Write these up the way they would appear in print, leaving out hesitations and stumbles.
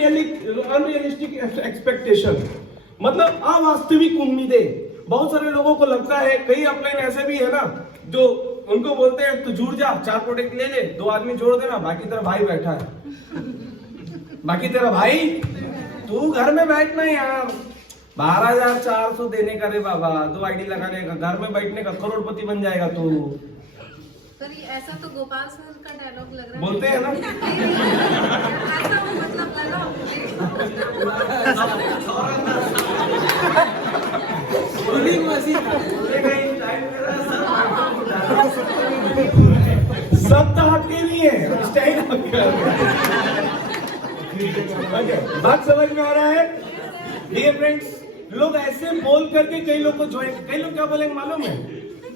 Unrealistic expectation, मतलब अवास्तविक उम्मीदें। बहुत सारे लोगों को लगता है, कई अपलाइन ऐसे भी है ना जो उनको बोलते हैं तू जुड़ जा, 4 प्रोडक्ट ले ले, 2 आदमी जोड़ देना, बाकी तेरा भाई बैठा है, बाकी तेरा भाई, तू घर में बैठना यार, 12,400 देने का रे बाबा, 2 आईडी लगाने का, घर में बैठने का, करोड़पति बन जाएगा तू। पर ऐसा तो गोपाल सर का डायलॉग लग रहा है, बोलते हैं ना। ऐसा मतलब लगा सब आपके लिए स्टाइल आपका। बात समझ में आ रहा है? डियर फ्रेंड्स, लोग ऐसे बोल करके कई लोग को ज्वाइन, कई लोग क्या बोलेंगे मालूम है,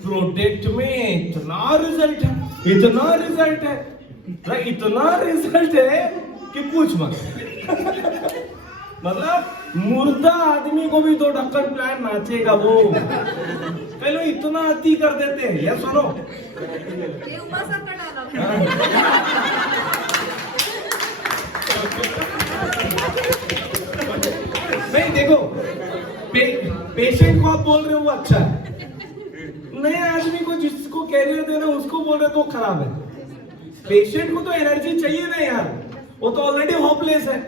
प्रोडक्ट में इतना रिजल्ट है, इतना रिजल्ट है, इतना रिजल्ट है कि पूछ मत। मतलब मुर्दा आदमी को भी 2 ढक्कन प्लान नाचेगा वो। कई लोग इतना अति कर देते हैं। यार सुनो, ये उमा सर का डायलॉग नहीं देखो, पेशेंट को आप बोल रहे हो वो अच्छा है, नए आदमी को जिसको कैरियर दे रहे हो उसको बोल रहे हो तो खराब है। पेशेंट को तो एनर्जी चाहिए ना यार, वो तो ऑलरेडी होपलेस है,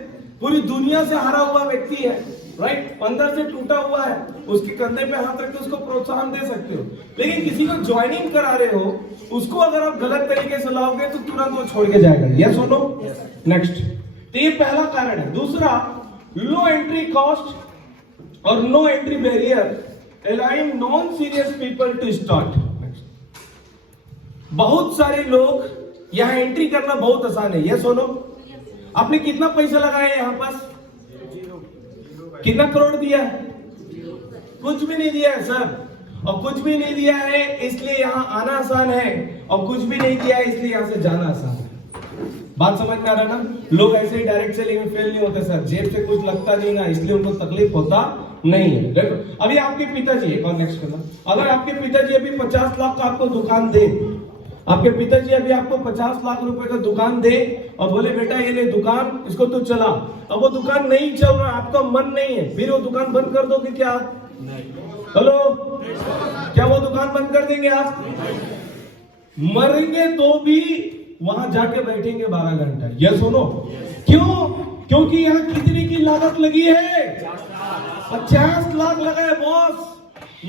पूरी दुनिया से हारा हुआ व्यक्ति है, राइट, अंदर से टूटा हुआ है, उसके कंधे पे हाथ रख के उसको प्रोत्साहन दे सकते हो। लेकिन किसी को ज्वाइनिंग करा रहे हो, उसको अगर आप गलत तरीके से लाओगे तो तुरंत वो छोड़ के जाएगा। यस और नो? नेक्स्ट, तो ये पहला कारण है। दूसरा, लो एंट्री कॉस्ट और no entry barrier allowing non serious people to start. बहुत सारे लोग, यहाँ एंट्री करना बहुत आसान है। यस और नो? आपने कितना पैसा लगाया यहाँ पास? कितना करोड़ दिया है? कुछ भी नहीं दिया है सर, और कुछ भी नहीं दिया है इसलिए यहाँ आना आसान है, और कुछ भी नहीं दिया है इसलिए यहाँ से जाना आसान है। बात समझ में आ रहा ना? लोग ऐसे ही डायरेक्ट सेलिंग में फेल नहीं होते सर, जेब से कुछ लगता नहीं ना, इसलिए उनको तकलीफ होता नहीं है। देखो अभी आपके पिताजी, एक और नेक्स्ट करना, अगर आपके पिताजी अभी 50 लाख का आपको दुकान दे, आपके पिताजी अभी आपको 50 लाख रुपए का दुकान दे और बोले बेटा ये ले दुकान, इसको तू चला, अब वो दुकान नहीं चल रहा, आपका मन नहीं है, फिर वो दुकान बंद कर दोगे क्या आप? हेलो, क्या वो दुकान बंद कर देंगे आप? मरेंगे तो भी वहां जाके बैठेंगे 12 घंटा। ये सुनो, क्यों? क्योंकि यहाँ कितने की लागत लगी है? 50 लाख लगा है बॉस,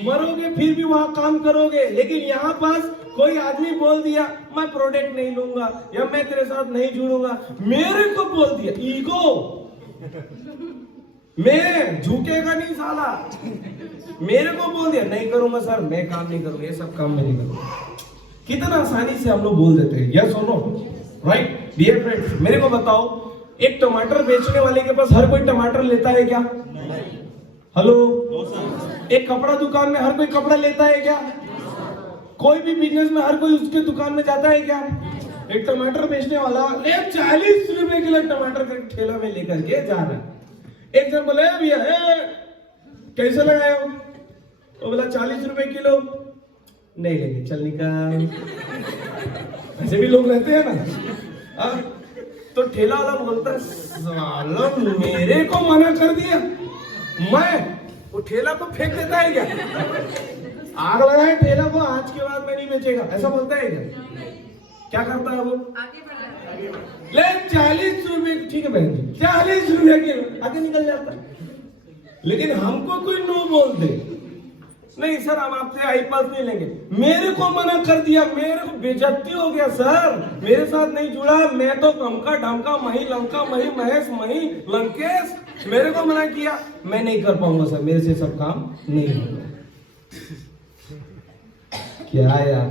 मरोगे फिर भी वहां काम करोगे। लेकिन यहाँ पास कोई आदमी बोल दिया मैं प्रोडक्ट नहीं लूंगा या मैं तेरे साथ नहीं जुड़ूंगा, मेरे को बोल दिया, ईगो, मैं झुकेगा नहीं साला, मेरे को बोल दिया नहीं करूंगा सर, मैं काम नहीं करूंगा, ये सब काम मैं नहीं करूंगा। कितना आसानी से हम लोग बोल देते हैं। यस और नो? राइट? डियर फ्रेंड्स, मेरे को बताओ, एक टमाटर बेचने वाले के पास हर कोई टमाटर लेता है क्या? हेलो, एक कपड़ा दुकान में हर कोई कपड़ा लेता है क्या? कोई भी बिजनेस में हर कोई उसके दुकान में जाता है क्या? एक टमाटर बेचने वाला 40 रुपए किलो टमाटर का ठेला में लेकर के जा रहा है। एक जन बोले भैया कैसे लगाए हो? वो बोला 40 रुपए किलो। नहीं लेंगे, चल निकाल। ऐसे भी लोग रहते हैं ना। तो ठेला वाला बोलता है साला मेरे को मना कर दिया, मैं वो ठेला को फेंक देता है क्या? आग लगाए ठेला को, आज के बाद मैं नहीं बेचेगा, ऐसा बोलता है क्या? क्या करता है वो? आगे बढ़ा, ले 40 रुपए, ठीक है बहन जी 40 रुपए के, आगे निकल जाता है। लेकिन हमको कोई नो बोल दे, नहीं सर हम आपसे आई पास नहीं लेंगे, मेरे को मना कर दिया, मेरे को बेइज्जती हो गया सर, मेरे साथ नहीं जुड़ा, मैं तो कमका ढमका मही लंका मही महेश मही लंकेश, मेरे को मना किया, मैं नहीं कर पाऊंगा सर, मेरे से सब काम नहीं होगा। क्या यार,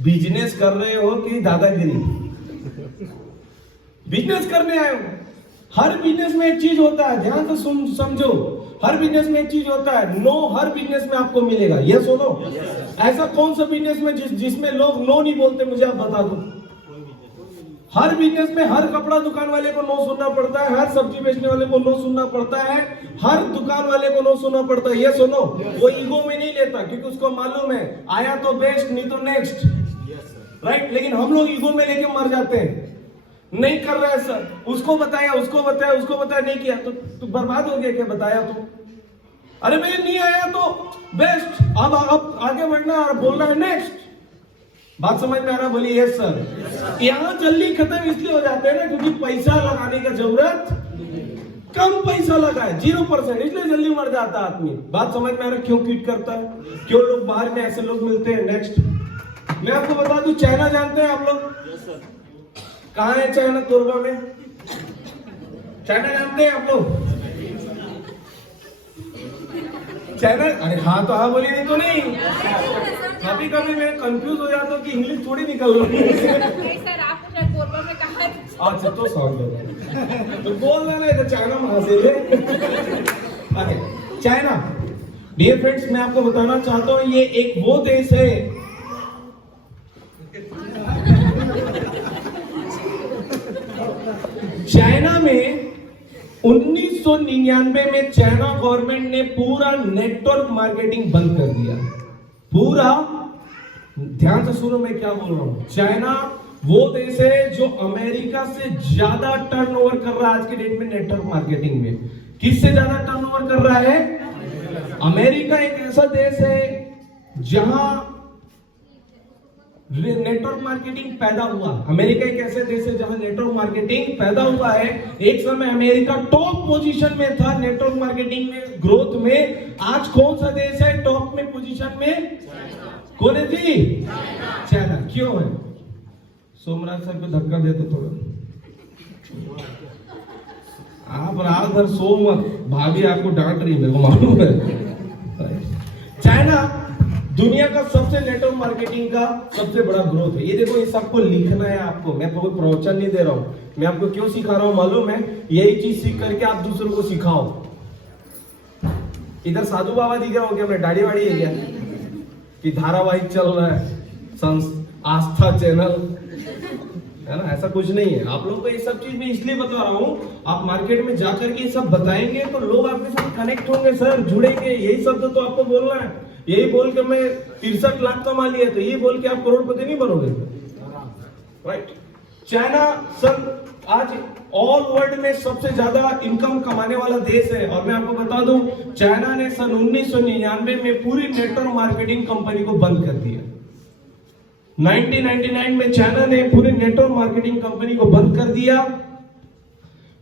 बिजनेस कर रहे हो कि दादागिरी? बिजनेस करने आए हो। हर बिजनेस में एक चीज होता है, ध्यान से समझो, हर बिजनेस में एक चीज होता है, नो हर बिजनेस में आपको मिलेगा। यस और नो? ऐसा कौन सा बिजनेस में जिसमें लोग नो नहीं बोलते, मुझे आप बता दो। हर बिजनेस में हर कपड़ा दुकान वाले को नो सुनना पड़ता है, हर सब्जी बेचने वाले को नो सुनना पड़ता है, हर दुकान वाले को नो सुनना पड़ता है। ये सुनो, वो ईगो में नहीं लेता क्योंकि उसको मालूम है आया तो बेस्ट, नहीं तो नेक्स्ट, राइट? लेकिन हम लोग ईगो में लेके मर जाते हैं। नहीं कर रहा है सर, उसको बताया उसको बताया उसको बताया, नहीं किया तो बर्बाद हो गया क्या? बताया तो अरे भैया नहीं आया तो बेस्ट, अब आगे बढ़ना और बोलना है नेक्स्ट। बात समझ में आ रहा? बोलिए यस सर। यहाँ जल्दी खत्म इसलिए हो जाते हैं ना क्योंकि पैसा लगाने का जरूरत, कम पैसा लगा है 0%, इसलिए जल्दी मर जाता आदमी। बात समझ में आ रहा? क्यों क्विट करता है, क्यों लोग बाहर में ऐसे लोग मिलते हैं। नेक्स्ट मैं आपको बता दूं, चाइना जानते हैं आप लोग? कहाँ है चाइना? कोरबा में। चाइना जानते हैं आप लोग? चाइना, अरे हाँ तो हाँ बोलिए, नहीं तो नहीं। कभी कभी मैं कंफ्यूज हो जाता हूँ कि इंग्लिश थोड़ी निकल रही है। सर आप मुझे कोरबा में कहा है? अच्छा तो सॉरी तो बोल रहा है तो चाइना में हासिल है। अरे चाइना, डियर फ्रेंड्स, मैं आपको बताना चाहता हूँ ये एक वो देश है चाइना में 1999 में चाइना गवर्नमेंट ने पूरा नेटवर्क मार्केटिंग बंद कर दिया। पूरा, ध्यान से सुनो मैं क्या बोल रहा हूं। चाइना वो देश है जो अमेरिका से ज्यादा टर्नओवर कर रहा है आज के डेट में नेटवर्क मार्केटिंग में। किससे ज्यादा टर्नओवर कर रहा है? अमेरिका एक ऐसा देश है जहां नेटवर्क मार्केटिंग पैदा हुआ। अमेरिका एक ऐसे देश है जहां नेटवर्क मार्केटिंग पैदा हुआ है। एक समय अमेरिका टॉप पोजीशन में था नेटवर्क मार्केटिंग में, ग्रोथ में। आज कौन सा देश है टॉप में पोजीशन में? कौन है जी? चाइना। क्यों है? सोमराज सर को धक्का दे तो थोड़ा, आप रात भर सो मत, भाभी आपको डांट रही मेरे को मालूम है। चाइना दुनिया का सबसे नेटवर्क मार्केटिंग का सबसे बड़ा ग्रोथ है। ये देखो, ये सबको लिखना है आपको, मैं आपको प्रवचन नहीं दे रहा हूं। मैं आपको क्यों सिखा रहा हूं मालूम है? यही चीज सीख करके आप दूसरों को सिखाओ। इधर साधु बाबा दिख रहा हो क्या? मैं दाढ़ी वाड़ी है क्या कि धारावाहिक चल रहा है आस्था चैनल है ना? ऐसा कुछ नहीं है। आप लोगों को ये सब चीज मैं इसलिए बता रहा हूँ, आप मार्केट में जाकर के ये सब बताएंगे तो लोग आपके साथ कनेक्ट होंगे सर, जुड़ेंगे। यही शब्द तो आपको बोलना है। यही बोल के मैं 63 लाख कमा लिया तो ये बोल के आप करोड़पति नहीं बनोगे, राइट? चाइना सर आज ऑल वर्ल्ड में सबसे ज्यादा इनकम कमाने वाला देश है। और मैं आपको बता दूं, चाइना ने सन 1999 में पूरी नेटवर्क मार्केटिंग कंपनी को बंद कर दिया। 1999 में चाइना ने पूरी नेटवर्क मार्केटिंग कंपनी को बंद कर दिया।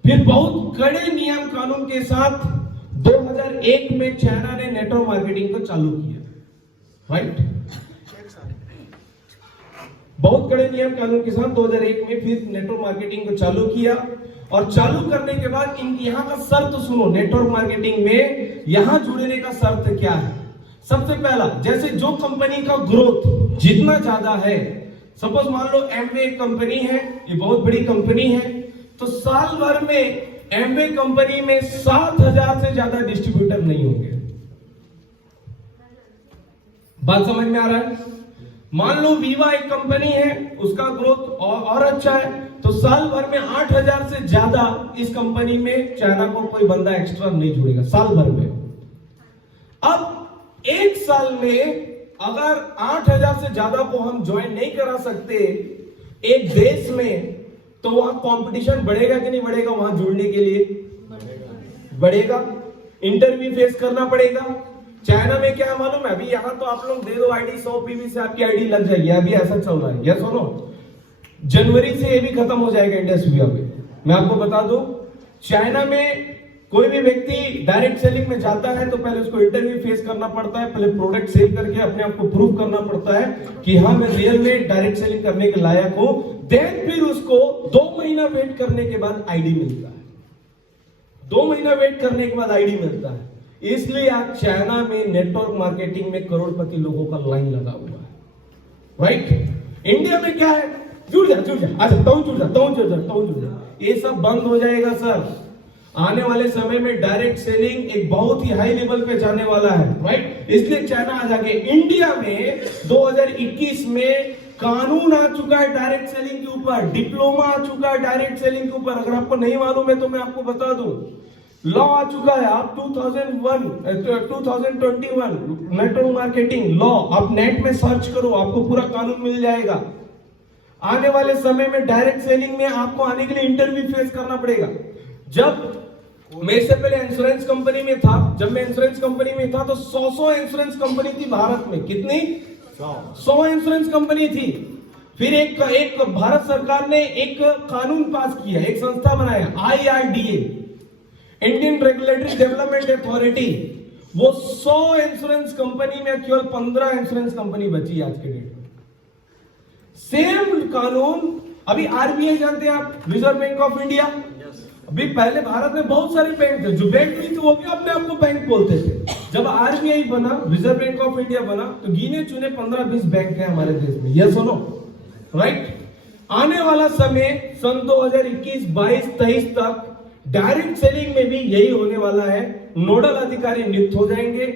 फिर बहुत कड़े नियम कानून के साथ 2001 में चाइना ने नेटवर्क मार्केटिंग को चालू किया, राइट? बहुत कड़े नियम कानून के साथ 2001 में फिर नेटवर्क मार्केटिंग को चालू किया। और चालू करने के बाद यहाँ का शर्त सुनो, नेटवर्क मार्केटिंग में यहां जुड़ने का शर्त क्या है? सबसे पहला, जैसे जो कंपनी का ग्रोथ जितना ज्यादा है, सपोज मान लो एमवे कंपनी है, ये बहुत बड़ी कंपनी है, तो साल भर में एमवे कंपनी में 7000 से ज्यादा डिस्ट्रीब्यूटर नहीं होंगे। बात समझ में आ रहा है? मान लो वीवा एक कंपनी है, उसका ग्रोथ और अच्छा है, तो साल भर में 8000 से ज्यादा इस कंपनी में चाइना को कोई बंदा एक्स्ट्रा नहीं जुड़ेगा साल भर में। अब एक साल में अगर 8000 से ज्यादा को हम ज्वाइन नहीं करा सकते एक देश में, तो वहां कंपटीशन बढ़ेगा कि नहीं बढ़ेगा? वहां जुड़ने के लिए बढ़ेगा, इंटरव्यू फेस करना पड़ेगा। चाइना में क्या है मालूम है? अभी यहां तो आप लोग दे दो आईडी, 100 पीवी से आपकी आईडी लग जाएगी। अभी ऐसा चल रहा है, यस और नो? जनवरी से ये भी खत्म हो जाएगा इंडस्ट्री। अभी मैं आपको बता दूं, चाइना में कोई भी व्यक्ति डायरेक्ट सेलिंग में जाता है तो पहले उसको इंटरव्यू फेस करना पड़ता है, पहले प्रोडक्ट सेल करके अपने आप को प्रूव करना पड़ता है कि हाँ मैं रियल में डायरेक्ट सेलिंग करने के लायक हूं। देन फिर उसको 2 महीना वेट करने के बाद आईडी मिलता है। 2 महीना वेट करने के बाद आईडी मिलता है। इसलिए आज चाइना में नेटवर्क मार्केटिंग में करोड़पति लोगों का लाइन लगा हुआ है, राइट? इंडिया में क्या है? जुड़ जा अच्छा, जुड़ जा। ये सब बंद हो जाएगा सर। आने वाले समय में डायरेक्ट सेलिंग एक बहुत ही हाई लेवल पे जाने वाला है, राइट? इसलिए चाइना आ जाके इंडिया में 2021 में कानून आ चुका है डायरेक्ट सेलिंग के ऊपर, डिप्लोमा आ चुका है डायरेक्ट सेलिंग के ऊपर। अगर आपको नहीं मालूम है तो मैं आपको बता दूं, लॉ आ चुका है। आप 2021 नेटवर्क मार्केटिंग लॉ, आप नेट में सर्च करो, आपको पूरा कानून मिल जाएगा। आने वाले समय में डायरेक्ट सेलिंग में आपको आने के लिए इंटरव्यू फेस करना पड़ेगा। जब मैं इससे पहले इंश्योरेंस कंपनी में था, जब मैं इंश्योरेंस कंपनी में था तो 100 इंश्योरेंस कंपनी थी भारत में। कितनी? 100 इंश्योरेंस कंपनी थी। फिर एक भारत सरकार ने एक कानून पास किया, एक संस्था बनाया IRDA, Indian regulatory development authority. वो 100 इंश्योरेंस कंपनी में केवल 15 इंश्योरेंस कंपनी बची आज के डेट में। सेम कानून अभी RBI जानते हैं आप, रिजर्व बैंक ऑफ इंडिया। अभी पहले भारत में बहुत सारे बैंक थे, जो बैंक नहीं थे वो भी अपने आप को बैंक बोलते थे। जब RBI बना, रिजर्व बैंक ऑफ इंडिया बना, तो गिने चुने 15-20 बैंक हैं हमारे देश में। यस और नो? राइट। आने वाला समय सन 2021, 22, 23 तक डायरेक्ट सेलिंग में भी यही होने वाला है। नोडल अधिकारी नियुक्त हो जाएंगे।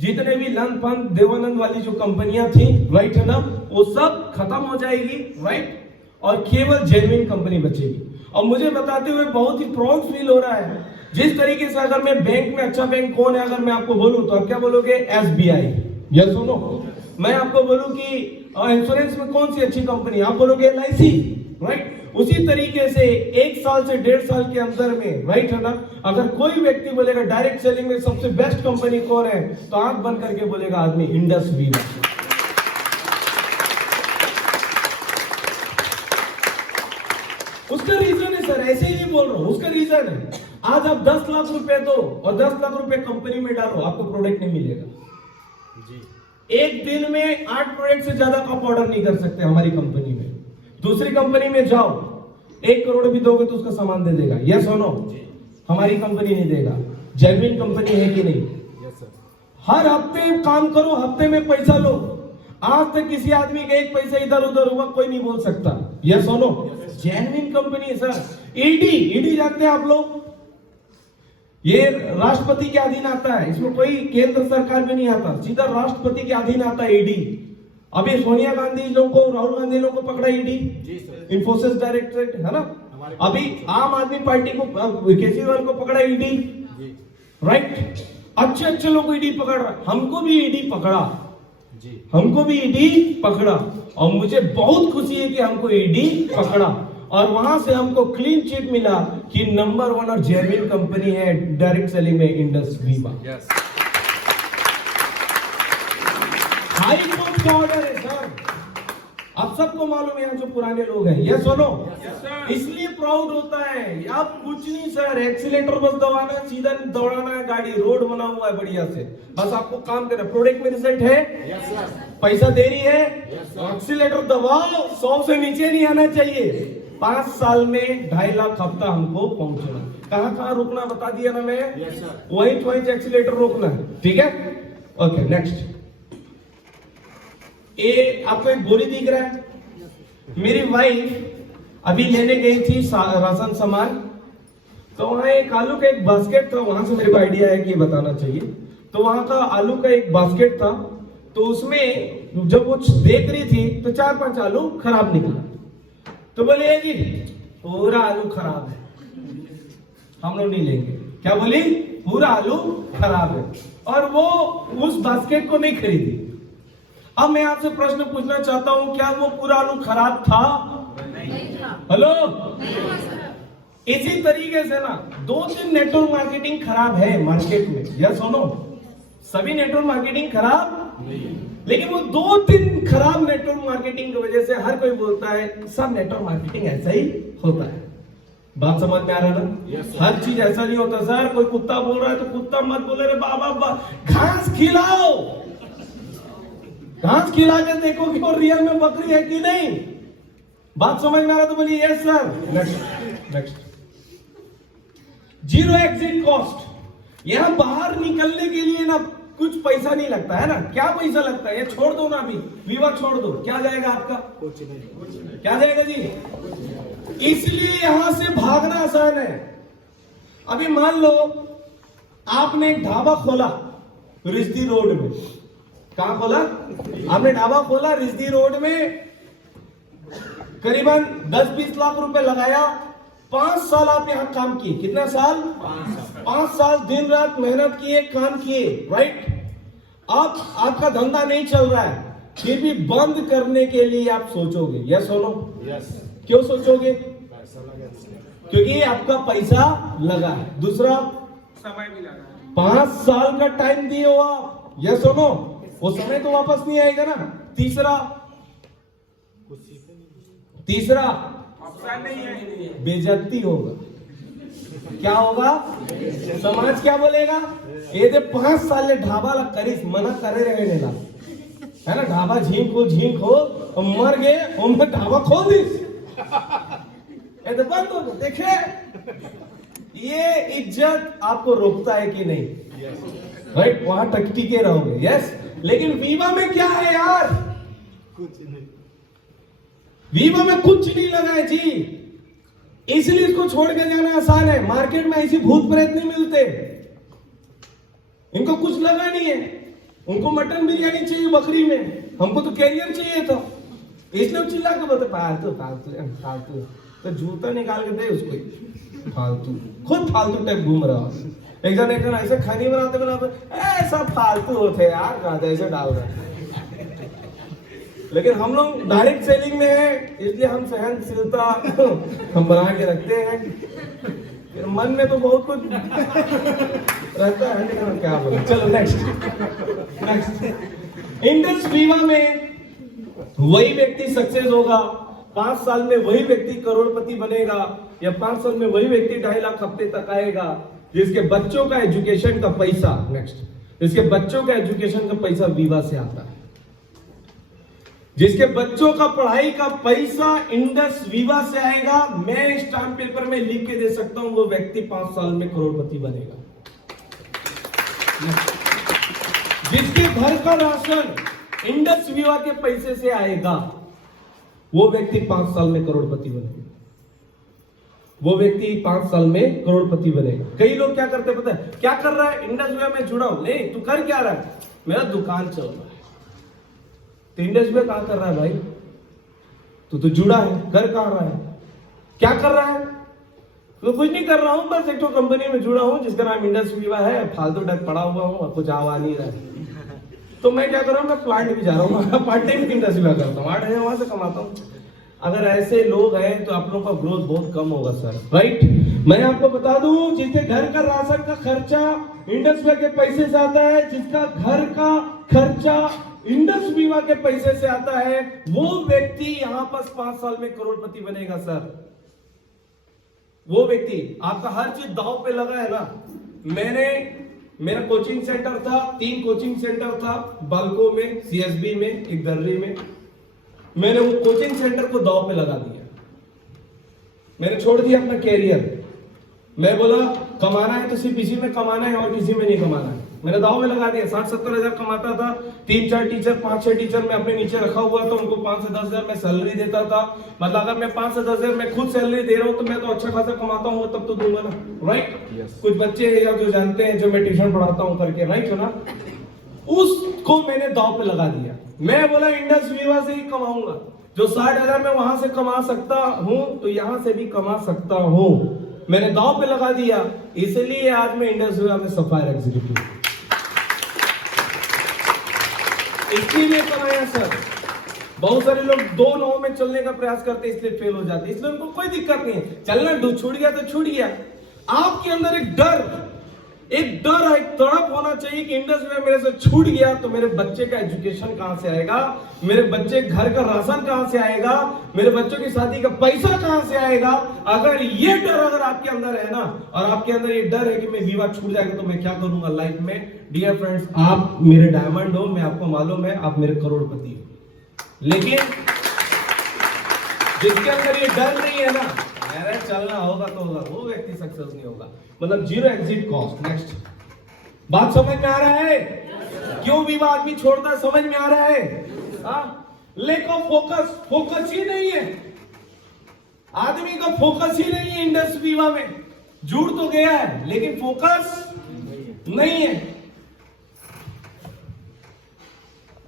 जितने भी लन फन देवानंद वाली जो कंपनियां थी, राइट है ना, वो सब खत्म हो जाएगी, राइट, और केवल जेन्युइन कंपनी बचेगी। और मुझे बताते हुए बहुत ही प्राउड फील हो रहा है। जिस तरीके से अगर मैं बैंक में, अच्छा बैंक कौन है अगर मैं आपको बोलूं तो आप क्या बोलोगे? SBI। यस सुनो, मैं आपको बोलूं कि इंश्योरेंस में कौन सी अच्छी कंपनी, आप बोलोगे LIC, राइट। उसी तरीके से 1 साल से 1.5 साल के अंदर में, राइट है ना, अगर कोई व्यक्ति बोलेगा डायरेक्ट सेलिंग में सबसे बेस्ट कंपनी कौन है, तो आंख बंद करके बोलेगा आदमी इंडस वीवा। उसका रीजन है सर, ऐसे ही बोल रहा हूं, उसका रीजन है। आज आप 10 लाख रुपए दो और 10 लाख रुपए कंपनी में डालो, आपको प्रोडक्ट नहीं मिलेगा जी। एक दिन में 8 प्रोडक्ट से ज्यादा आप ऑर्डर नहीं कर सकते हमारी कंपनी में। दूसरी कंपनी में जाओ, 1 करोड़ भी दोगे तो उसका सामान दे देगा। यस और नो? हमारी कंपनी नहीं देगा। जेन्युइन कंपनी है कि नहीं? Yes sir. हर हफ्ते काम करो, हफ्ते में पैसा लो। आज तक किसी आदमी का 1 पैसा इधर उधर हुआ कोई नहीं बोल सकता। यस और नो? जेन्युइन कंपनी है सर। ईडी जानते हैं आप लोग? ये राष्ट्रपति के अधीन आता है, इसमें कोई केंद्र सरकार में नहीं आता, सीधा राष्ट्रपति के अधीन आता है ईडी। अभी सोनिया गांधी लोग को, राहुल गांधी लोग को पकड़ा ईडी, इंफोसिस डायरेक्टरेट है ना। अभी आम आदमी पार्टी को, केजरीवाल को पकड़ा ईडी, राइट। अच्छे लोग को ईडी पकड़ रहा, हमको भी ईडी पकड़ा जी, हमको भी ईडी पकड़ा। और मुझे बहुत खुशी है कि हमको ईडी पकड़ा और वहां से हमको क्लीन चिट मिला कि नंबर 1 और जेन्युइन कंपनी है डायरेक्ट सेलिंग में इंडस वीवा। हाई कोर्ट का ऑर्डर है सर, आप सबको मालूम है, यहाँ जो पुराने लोग हैं। यस और नो? इसलिए प्राउड होता है। आप कुछ नहीं सर, एक्सीलेटर बस दबाना, सीधा दौड़ाना है गाड़ी, रोड बना हुआ है बढ़िया से, बस आपको काम करना। प्रोडक्ट में रिजल्ट है, पैसा दे रही है, एक्सीलेटर दबाओ, 100 से नीचे नहीं आना चाहिए। 5 साल में 2.5 लाख हफ्ता हमको पहुंचना। कहाँ रुकना बता दिया ना मैं, वहीं एक्सीलेटर रोकना है, ठीक है? Okay, next. ये आपको एक बोरी दिख रहा है, मेरी वाइफ अभी लेने गई थी राशन सामान, तो वहां एक आलू का एक बास्केट था, वहां से मेरे को आइडिया है कि बताना चाहिए। तो वहां का आलू का एक बास्केट था, तो उसमें जब वो देख रही थी तो 4-5 आलू खराब निकला। तो बोले जी पूरा आलू खराब है, हम लोग नहीं लेंगे। क्या बोली? पूरा आलू खराब है, और वो उस बास्केट को नहीं खरीदी। अब मैं आपसे प्रश्न पूछना चाहता हूं, क्या वो पूरा आलू खराब था? नहीं था। हेलो? इसी तरीके से ना 2-3 नेटवर्क मार्केटिंग खराब है मार्केट में। यस और नो? सभी नेटवर्क मार्केटिंग खराब नहीं, लेकिन वो 2-3 खराब नेटवर्क मार्केटिंग की वजह से हर कोई बोलता है सब नेटवर्क मार्केटिंग ऐसा ही होता है। बात समझ में आ रहा ना? हर चीज ऐसा नहीं होता सर। कोई कुत्ता बोल रहा है तो कुत्ता मत बोले रे बाबा, घास खिलाओ, घास खिला के देखो कि वो रियल में बकरी है कि नहीं। बात समझ में आ रहा तो बोलिए yes sir. Next. 0 exit cost. यहां बाहर निकलने के लिए ना कुछ पैसा नहीं लगता है ना। क्या पैसा लगता है? ये छोड़ दो ना, अभी वीवा छोड़ दो, क्या जाएगा आपका? क्या जाएगा जी? इसलिए यहां से भागना आसान है। अभी मान लो आपने एक ढाबा खोला रिश्ती रोड में। कहां खोला? आपने ढाबा खोला रिश्ती रोड में, करीबन 10-20 लाख रुपए लगाया। 5 साल आप यहां काम किए। कितना साल? 5 साल दिन रात मेहनत किए, काम किए, राइट। अब आपका धंधा नहीं चल रहा है, फिर भी बंद करने के लिए आप सोचोगे, यस और नो? यस। क्यों सोचोगे? पैसा लगा इसमें। क्योंकि आपका पैसा लगा है। दूसरा, समय भी लगा है। 5 साल का टाइम दिए हो आप, यस और नो? वो समय तो वापस नहीं आएगा ना। तीसरा, कुछ सीखे नहीं। तीसरा ऑप्शन नहीं है। बेइज्जती होगा। क्या होगा? समाज क्या बोलेगा? ये दे 5 साल ले ढाबा ला करीस, मना करे रहने ला, है ना? ढाबा झींक हो और मर गए, उनका ढाबा खोल दिस, ये तो बंद हो गया। देखे, ये इज्जत आपको रोकता है कि नहीं? राइट, वहां टकटी के रहोगे, यस। लेकिन विवाह में क्या है यार? कुछ नहीं। विवाह में कुछ नहीं लगा है जी, इसलिए इसको छोड़ के जाना आसान है। मार्केट में ऐसी भूत प्रेत नहीं मिलते, इनको कुछ लगा नहीं है। उनको मटन बिरयानी चाहिए बकरी में, हमको तो कैरियर चाहिए था, इसलिए चिल्ला के बोलते फालतू फालतू फालतू। तो जूता निकाल के दे उसको, फालतू, खुद फालतू टाइप घूम रहा। एक जन ऐसे खानी बनाते ऐसा फालतू होते यार, कहते ऐसे डाल रहे। लेकिन हम लोग डायरेक्ट सेलिंग में है, इसलिए हम सहनशीलता हम बना के रखते हैं। फिर मन में तो बहुत कुछ रहता है, लेकिन हम क्या बोले। चलो नेक्स्ट। इंडस विवा में वही व्यक्ति सक्सेस होगा, 5 साल में वही व्यक्ति करोड़पति बनेगा, या 5 साल में वही व्यक्ति 2.5 लाख हफ्ते तक आएगा, जिसके बच्चों का एजुकेशन का पैसा, जिसके बच्चों का एजुकेशन का पैसा विवा से आता है, जिसके बच्चों का पढ़ाई का पैसा इंडस विवा से आएगा। मैं स्टाम्प पेपर में लिख के दे सकता हूं, वो व्यक्ति 5 साल में करोड़पति बनेगा। जिसके घर का राशन इंडस विवा के पैसे से आएगा, वो व्यक्ति 5 साल में करोड़पति बनेगा। वो व्यक्ति 5 साल में करोड़पति बनेगा। कई लोग क्या करते पता है? क्या कर रहा है? इंडस विवा में जुड़ा हूं। नहीं, तू कर क्या रहा है? मेरा दुकान चल रहा है। तो इंडस में कहां कर रहा है भाई? तो जुड़ा है, कर कहां रहा है? क्या कर रहा है? तो कुछ नहीं कर रहा हूं, बस एक तो कंपनी में जुड़ा हूं जिसका नाम इंडस विवा है, फालतू टाइप पड़ा हुआ हूं और कुछ आवा नहीं रहा है। तो मैं क्या कर रहा हूं? मैं प्लांट भी जा रहा हूं, पार्ट टाइम इंडस विवा करता हूं, 8,000 वहां से कमाता हूं। अगर ऐसे लोग हैं तो आप लोगों का ग्रोथ बहुत कम होगा सर, राइट? मैं आपको बता दूं, जिसके घर का राशन का खर्चा इंडस विवा के पैसे से आता है, जिसका घर का खर्चा इंडस विवा के पैसे से आता है, वो व्यक्ति यहां पर 5 साल में करोड़पति बनेगा सर। वो व्यक्ति, आपका हर चीज दांव पे लगा है ना। मेरा कोचिंग सेंटर था, 3 कोचिंग सेंटर था, बालको में, सीएसबी में, एक दर्री में। मैंने वो कोचिंग सेंटर को दांव पे लगा दिया। मैंने छोड़ दिया अपना कैरियर। मैं बोला कमाना है तो सिर्फ इसी में कमाना है और किसी में नहीं कमाना है। मैंने दाव में लगा दिया। 60-70 हजार कमाता था, 3-4 टीचर, 5-6 टीचर मैं अपने नीचे रखा हुआ था, उनको 5 से 10 हजार मैं सैलरी देता था। मतलब अगर मैं 5 से 10 हजार मैं खुद सैलरी दे रहा हूँ तो मैं तो अच्छा खासा कमाता हूँ, तब तो दूंगा ना, राइट? कुछ बच्चे या जो जानते हैं, जो मैं ट्यूशन पढ़ाता हूँ करके, राइट हो ना? उसको मैंने दाव पे लगा दिया। मैं बोला इंडस विवा से ही कमाऊंगा, जो 60 हजार मैं वहां से कमा सकता हूं तो यहां से भी कमा सकता हूं। मैंने दाव पे लगा दिया, इसलिए आज मैं इंडस विवा में सफायर एग्जीक्यूटिव, इसलिए कमाया सर। बहुत सारे लोग 2 नाव में चलने का प्रयास करते हैं, इसलिए फेल हो जाते हैं। इसलिए उनको कोई दिक्कत नहीं है, चलना छूट गया तो छूट गया। आपके अंदर एक डर है, एक तड़प होना चाहिए कि इंडस में मेरे से छूट गया तो मेरे बच्चे का एजुकेशन कहां से आएगा, मेरे बच्चे घर का राशन कहां से आएगा, मेरे बच्चों की शादी का पैसा कहां से आएगा। अगर ये डर अगर आपके अंदर है ना, और आपके अंदर ये डर है कि मैं विवाह छूट जाएगा तो मैं क्या करूंगा लाइफ में, डियर फ्रेंड्स, आप मेरे डायमंड हो, मैं आपको मालूम है, आप मेरे करोड़पति हो। लेकिन जिसके अंदर ये डर नहीं है ना, अरे चलना होगा तो होगा, वो व्यक्ति सक्सेस नहीं होगा। मतलब 0 एग्जिट कॉस्ट। नेक्स्ट, बात समझ में आ रहा है? क्यों विवाह आदमी छोड़ता है, समझ में आ रहा है? लैक ऑफ फोकस ही नहीं है, आदमी का फोकस ही नहीं है। इंडस विवाह में जुड़ तो गया है लेकिन फोकस नहीं है।